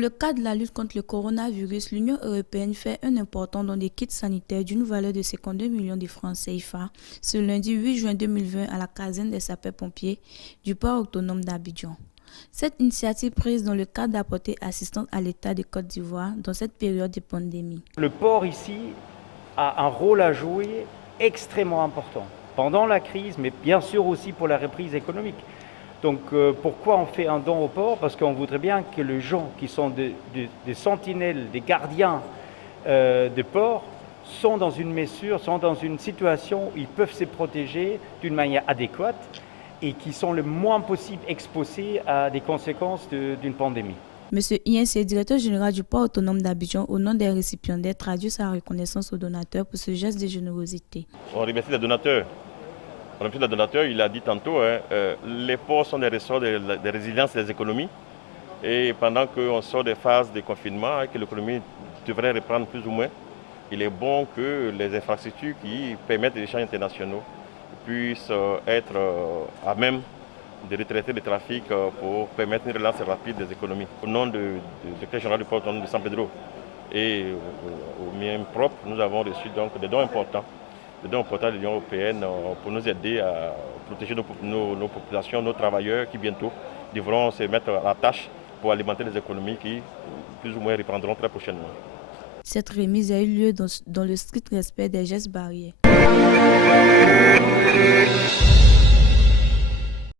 le cadre de la lutte contre le coronavirus, l'Union européenne fait un important don des kits sanitaires d'une valeur de 52 millions de francs CFA ce lundi 8 juin 2020 à la caserne des sapeurs-pompiers du port autonome d'Abidjan. Cette initiative prise dans le cadre d'apporter assistance à l'État de Côte d'Ivoire dans cette période de pandémie. Le port ici a un rôle à jouer extrêmement important pendant la crise, mais bien sûr aussi pour la reprise économique. Donc pourquoi on fait un don au port? Parce qu'on voudrait bien que les gens qui sont des sentinelles, des gardiens de port, sont dans une mesure, sont dans une situation où ils peuvent se protéger d'une manière adéquate et qui sont le moins possible exposés à des conséquences d'une pandémie. Monsieur INC, directeur général du port autonome d'Abidjan, au nom des récipiendaires, traduit sa reconnaissance aux donateurs pour ce geste de générosité. On remercie les donateurs. Il a dit tantôt, les ports sont des ressorts de résilience des économies. Et pendant qu'on sort des phases de confinement et que l'économie devrait reprendre plus ou moins, il est bon que les infrastructures qui permettent les échanges internationaux puissent être à même de retraiter le trafic pour permettre une relance rapide des économies. Au nom du directeur général du port autonome de San Pedro et au mien propre, nous avons reçu donc des dons importants de l'Union européenne pour nous aider à protéger nos populations, nos travailleurs qui bientôt devront se mettre à la tâche pour alimenter les économies qui plus ou moins reprendront très prochainement. Cette remise a eu lieu dans le strict respect des gestes barrières.